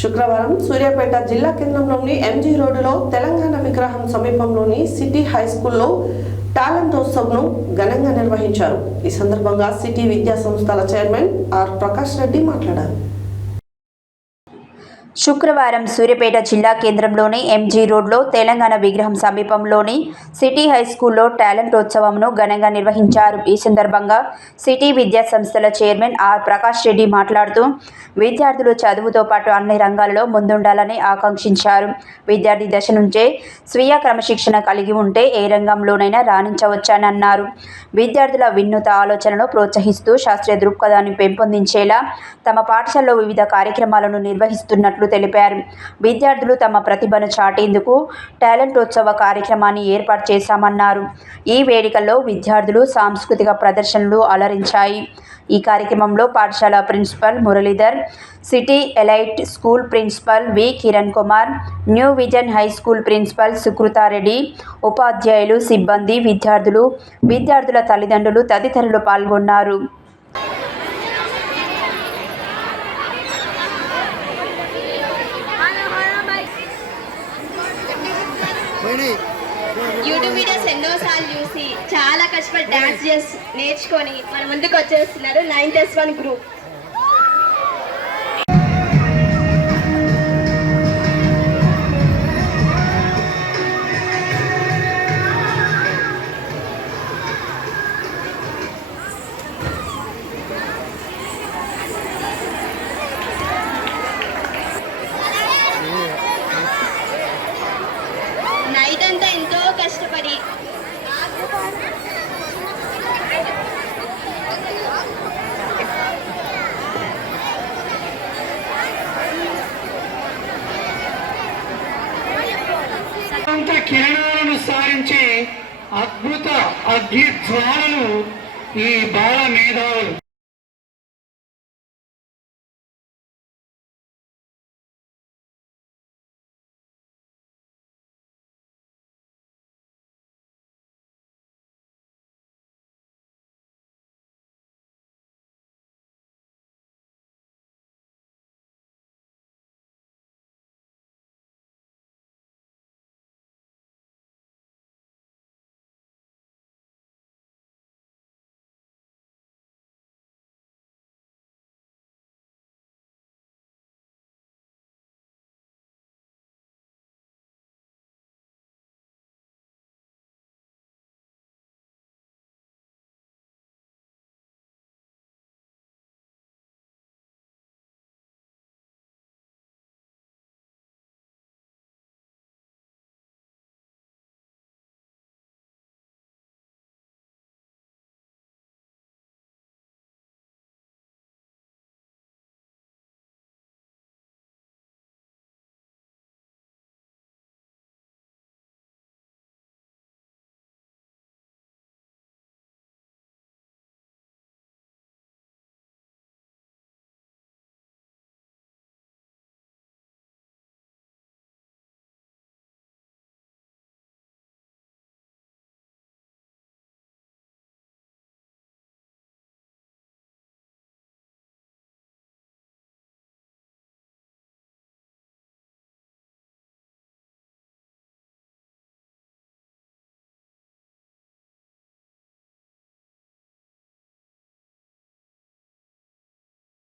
శుక్రవారం సూర్యాపేట జిల్లా కేంద్రంలోని ఎంజీ రోడ్డులో తెలంగాణ విగ్రహం సమీపంలోని సిటీ హై స్కూల్లో టాలెంట్ ఉత్సవ్ను ఘనంగా నిర్వహించారు. ఈ సందర్భంగా సిటీ విద్యా సంస్థల చైర్మన్ ఆర్ ప్రకాష్ రెడ్డి మాట్లాడారు. శుక్రవారం సూర్యాపేట జిల్లా కేంద్రంలోని ఎంజీ రోడ్లో తెలంగాణ విగ్రహం సమీపంలోని సిటీ హై స్కూల్లో టాలెంట్ ఉత్సవంను ఘనంగా నిర్వహించారు. ఈ సందర్భంగా సిటీ విద్యా సంస్థల చైర్మన్ ఆర్ ప్రకాష్ రెడ్డి మాట్లాడుతూ విద్యార్థులు చదువుతో పాటు అన్ని రంగాలలో ముందుండాలని ఆకాంక్షించారు. విద్యార్థి దశ నుంచే స్వీయ క్రమశిక్షణ కలిగి ఉంటే ఏ రంగంలోనైనా రాణించవచ్చని అన్నారు. విద్యార్థుల వినూత్న ఆలోచనను ప్రోత్సహిస్తూ శాస్త్రీయ దృక్పథాన్ని పెంపొందించేలా తమ పాఠశాలలో వివిధ కార్యక్రమాలను నిర్వహిస్తున్నట్లు తెలిపారు. విద్యార్థులు తమ ప్రతిభను చాటేందుకు టాలెంట్ ఉత్సవ కార్యక్రమాన్ని ఏర్పాటు చేశామన్నారు. ఈ వేడుకల్లో విద్యార్థులు సాంస్కృతిక ప్రదర్శనలు అలరించాయి. ఈ కార్యక్రమంలో పాఠశాల principal Muralidhar, city elite school principal V Kiran Kumar, new vision high school principal Sukrutha Reddy, ఉపాధ్యాయులు, సిబ్బంది, విద్యార్థుల తల్లిదండ్రులు తదితరులు పాల్గొన్నారు. యూట్యూబ్ వీడియోస్ ఎన్నోసార్లు చూసి చాలా కష్టపడి డాన్స్ చేసి నేర్చుకొని మన ముందుకు వచ్చేస్తున్నారు 9+1 గ్రూప్. నైట్ అంతా ఎంతో కష్టపడి కిరణాలను సారించి అద్భుత అగ్ని జ్వాలలు ఈ బాల మేధావులు.